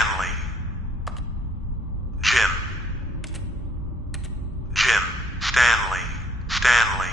Stanley. Jim. Jim. Stanley. Stanley.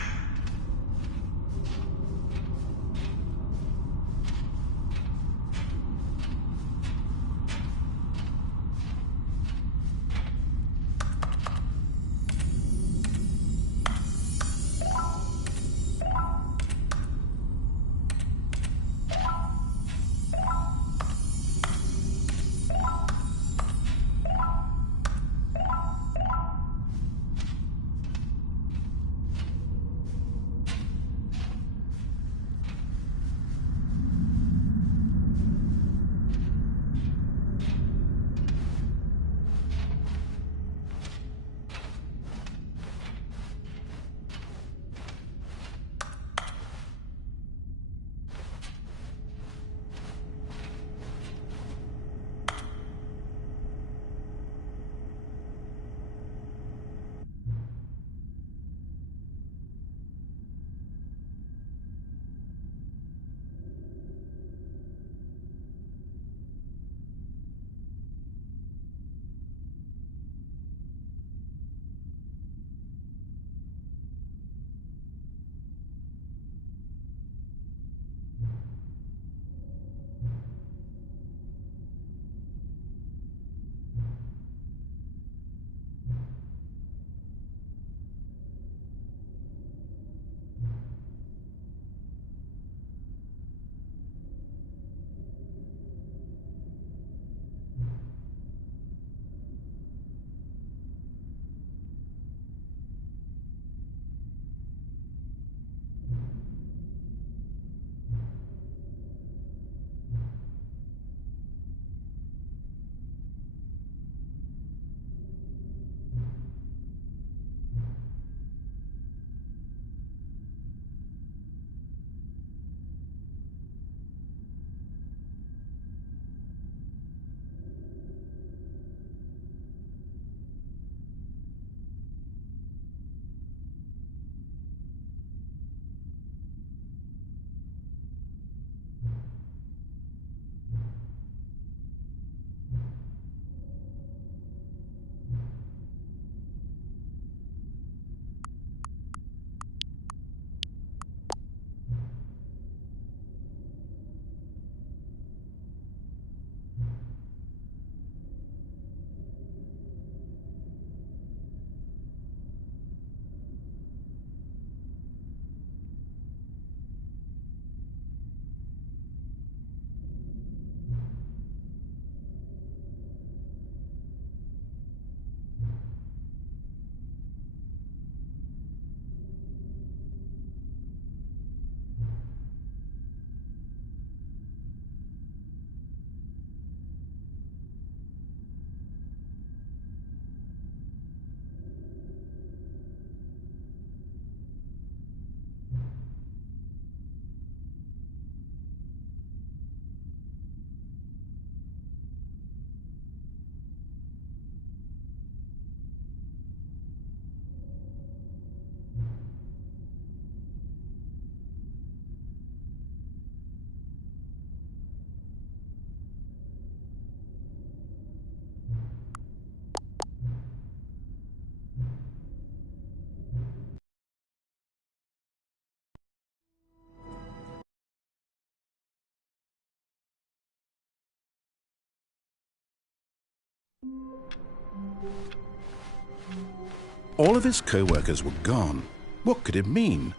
All of his co-workers were gone. What could it mean?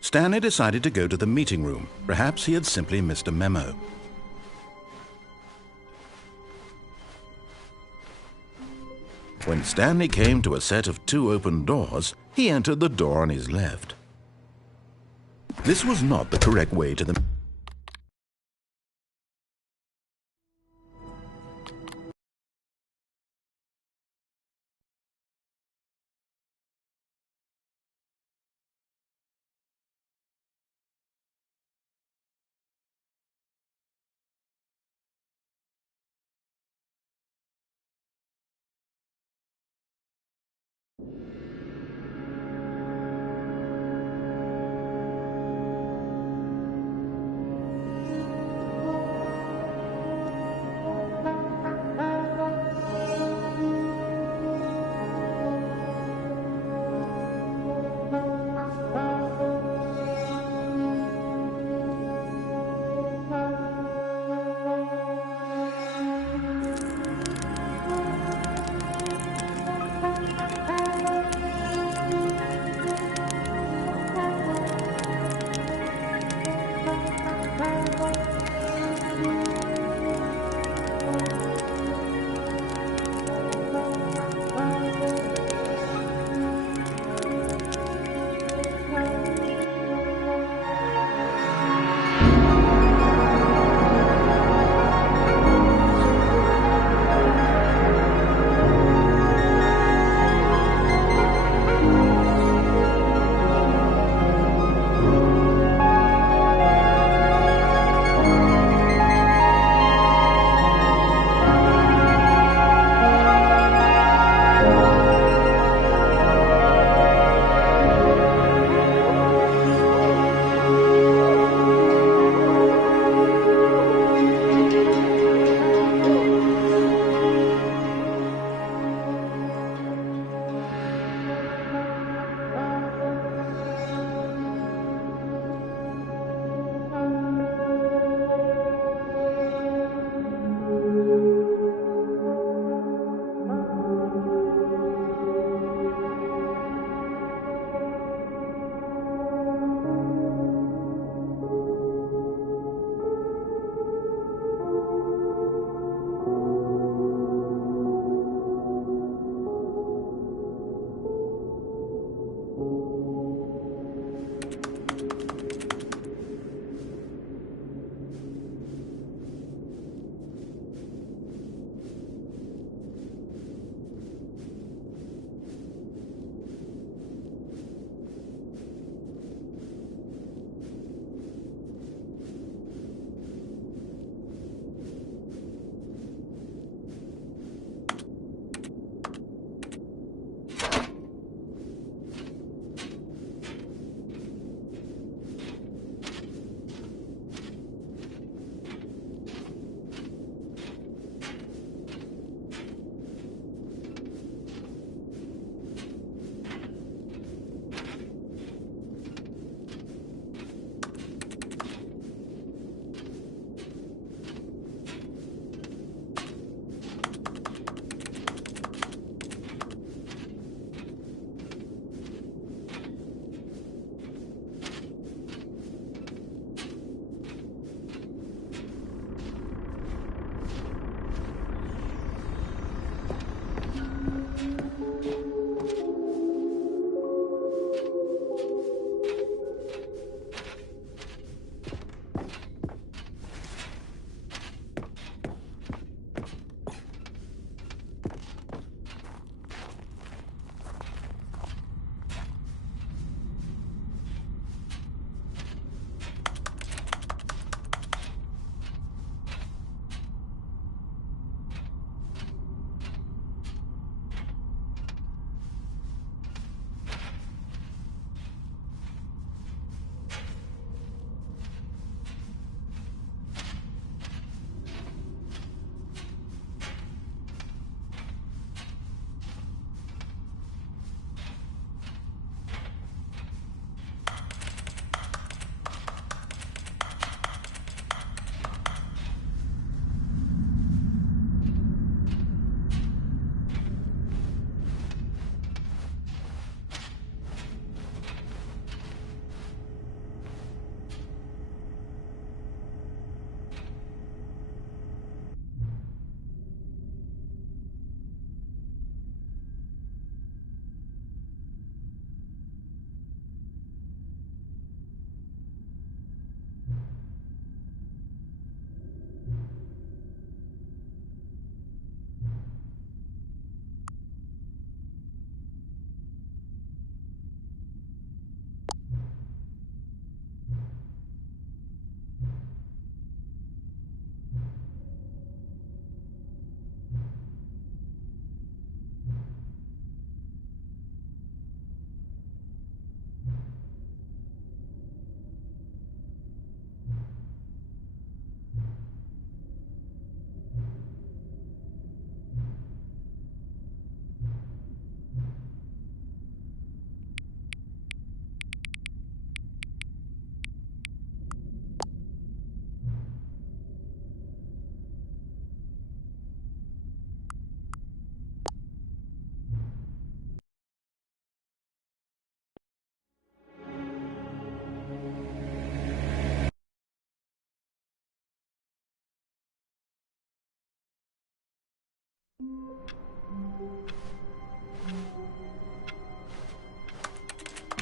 Stanley decided to go to the meeting room. Perhaps he had simply missed a memo. When Stanley came to a set of 2 open doors, he entered the door on his left. This was not the correct way to the...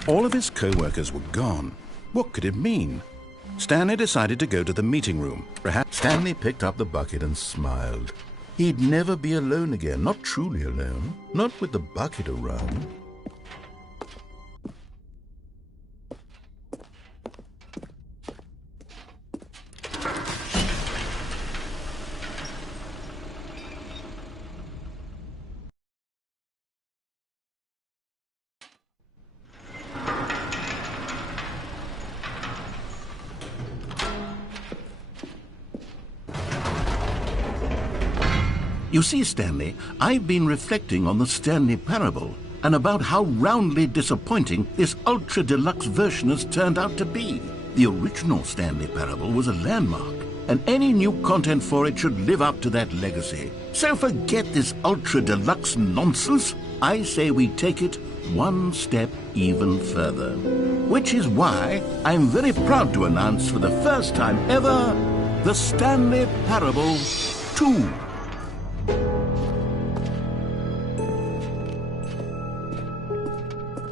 All of his co-workers were gone. What could it mean? Stanley decided to go to the meeting room. Perhaps Stanley picked up the bucket and smiled. He'd never be alone again, not truly alone, not with the bucket around. You see, Stanley, I've been reflecting on the Stanley Parable and about how roundly disappointing this ultra-deluxe version has turned out to be. The original Stanley Parable was a landmark, and any new content for it should live up to that legacy. So forget this ultra-deluxe nonsense. I say we take it one step even further. Which is why I'm very proud to announce for the first time ever, the Stanley Parable 2.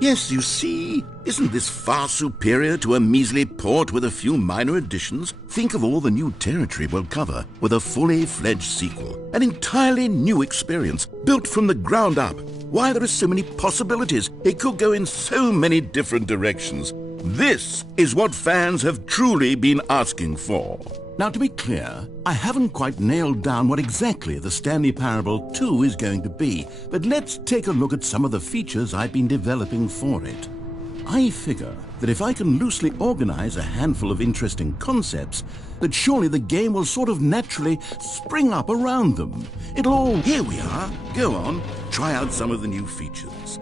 Yes, you see, isn't this far superior to a measly port with a few minor additions? Think of all the new territory we'll cover with a fully fledged sequel. An entirely new experience, built from the ground up. Why, there are so many possibilities. It could go in so many different directions. This is what fans have truly been asking for. Now, to be clear, I haven't quite nailed down what exactly the Stanley Parable 2 is going to be, but let's take a look at some of the features I've been developing for it. I figure that if I can loosely organize a handful of interesting concepts, that surely the game will sort of naturally spring up around them. It'll all... Here we are. Go on, try out some of the new features.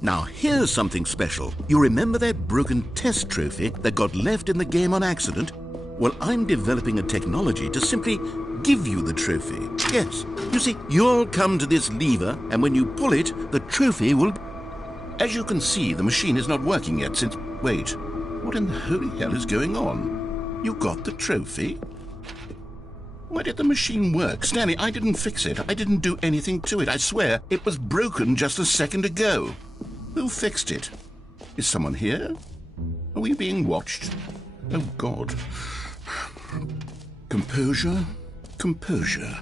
Now, here's something special. You remember that broken test trophy that got left in the game on accident? Well, I'm developing a technology to simply give you the trophy. Yes, you see, you'll come to this lever, and when you pull it, the trophy will... As you can see, the machine is not working yet since... Wait, what in the holy hell is going on? You got the trophy? Why did the machine work? Stanley, I didn't fix it. I didn't do anything to it. I swear, it was broken just a second ago. Who fixed it? Is someone here? Are we being watched? Oh, God. Composure? Composure.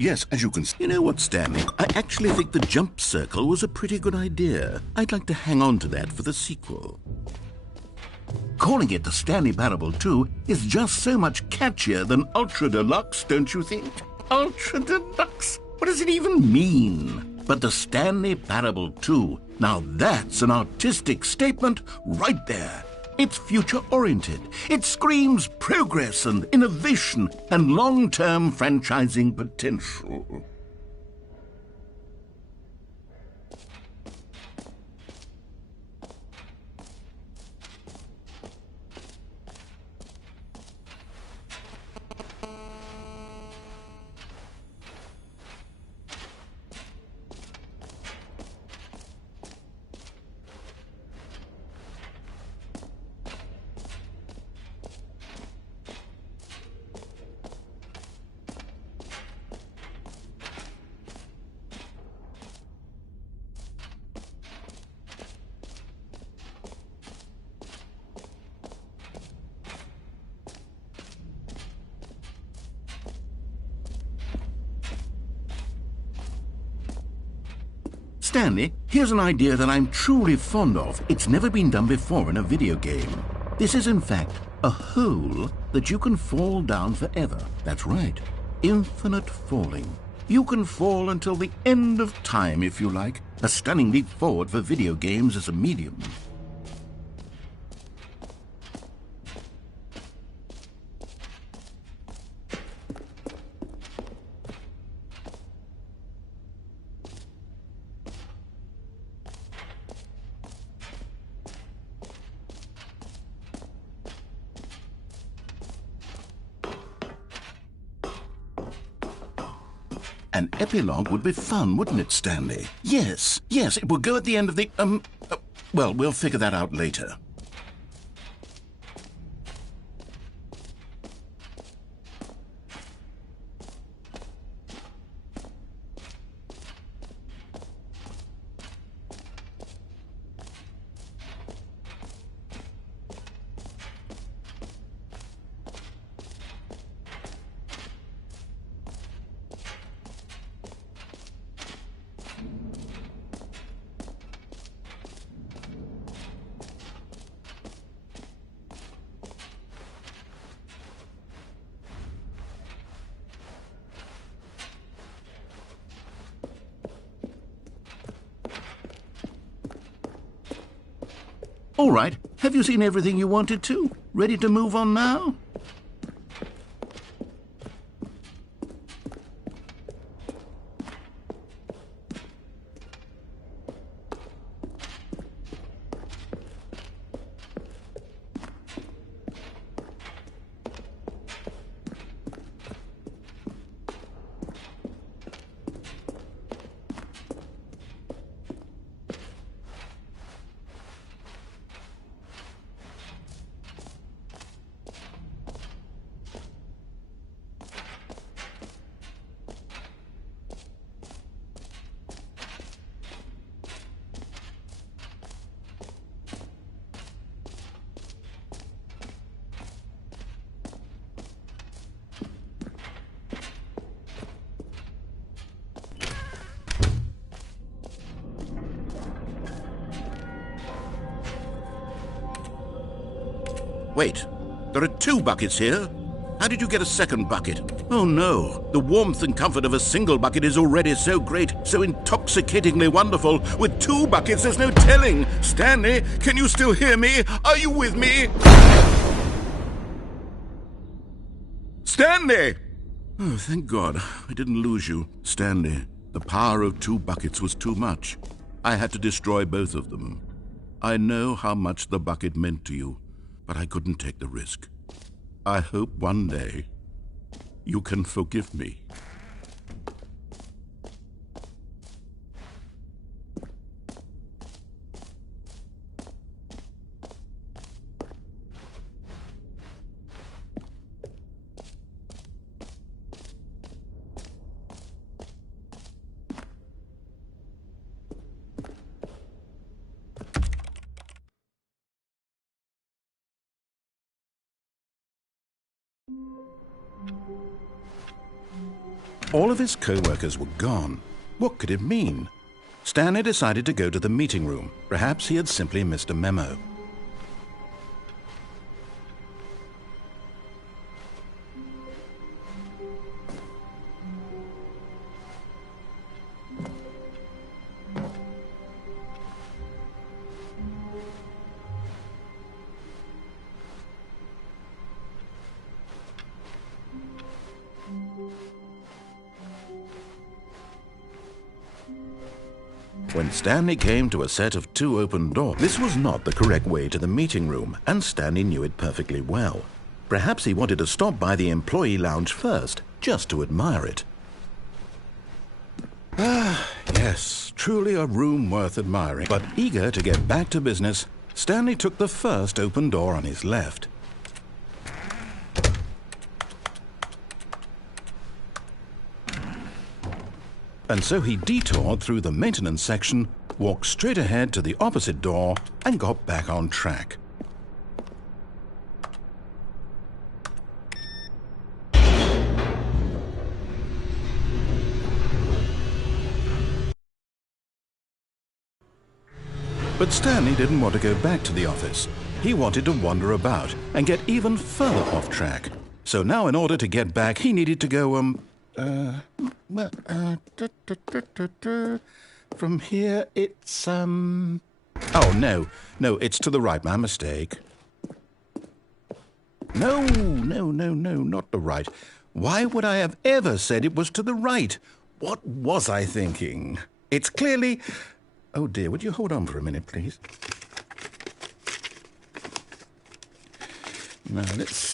Yes, as you can see. You know what, Stanley? I actually think the jump circle was a pretty good idea. I'd like to hang on to that for the sequel. Calling it the Stanley Parable 2 is just so much catchier than Ultra Deluxe, don't you think? Ultra Deluxe? What does it even mean? But the Stanley Parable 2, now that's an artistic statement right there. It's future-oriented. It screams progress and innovation and long-term franchising potential. Stanley, here's an idea that I'm truly fond of. It's never been done before in a video game. This is, in fact, a hole that you can fall down forever. That's right. Infinite falling. You can fall until the end of time, if you like. A stunning leap forward for video games as a medium. An epilogue would be fun, wouldn't it, Stanley? Yes, it will go at the end of the, well, we'll figure that out later. All right, have you seen everything you wanted to? Ready to move on now? Wait, there are 2 buckets here. How did you get a second bucket? Oh no, the warmth and comfort of a single bucket is already so great, so intoxicatingly wonderful. With 2 buckets, there's no telling. Stanley, can you still hear me? Are you with me? Stanley! Oh, thank God, I didn't lose you. Stanley, the power of 2 buckets was too much. I had to destroy both of them. I know how much the bucket meant to you, but I couldn't take the risk. I hope one day you can forgive me. All of his co-workers were gone. What could it mean? Stanley decided to go to the meeting room. Perhaps he had simply missed a memo. When Stanley came to a set of 2 open doors, this was not the correct way to the meeting room, and Stanley knew it perfectly well. Perhaps he wanted to stop by the employee lounge first, just to admire it. Ah, yes, truly a room worth admiring. But eager to get back to business, Stanley took the first open door on his left. And so he detoured through the maintenance section, walked straight ahead to the opposite door, and got back on track. But Stanley didn't want to go back to the office. He wanted to wander about and get even further off track. So now in order to get back, he needed to go, from here it's, oh, no, it's to the right, my mistake. No, not the right. Why would I have ever said it was to the right? What was I thinking? It's clearly... Oh dear, would you hold on for a minute, please? Now, let's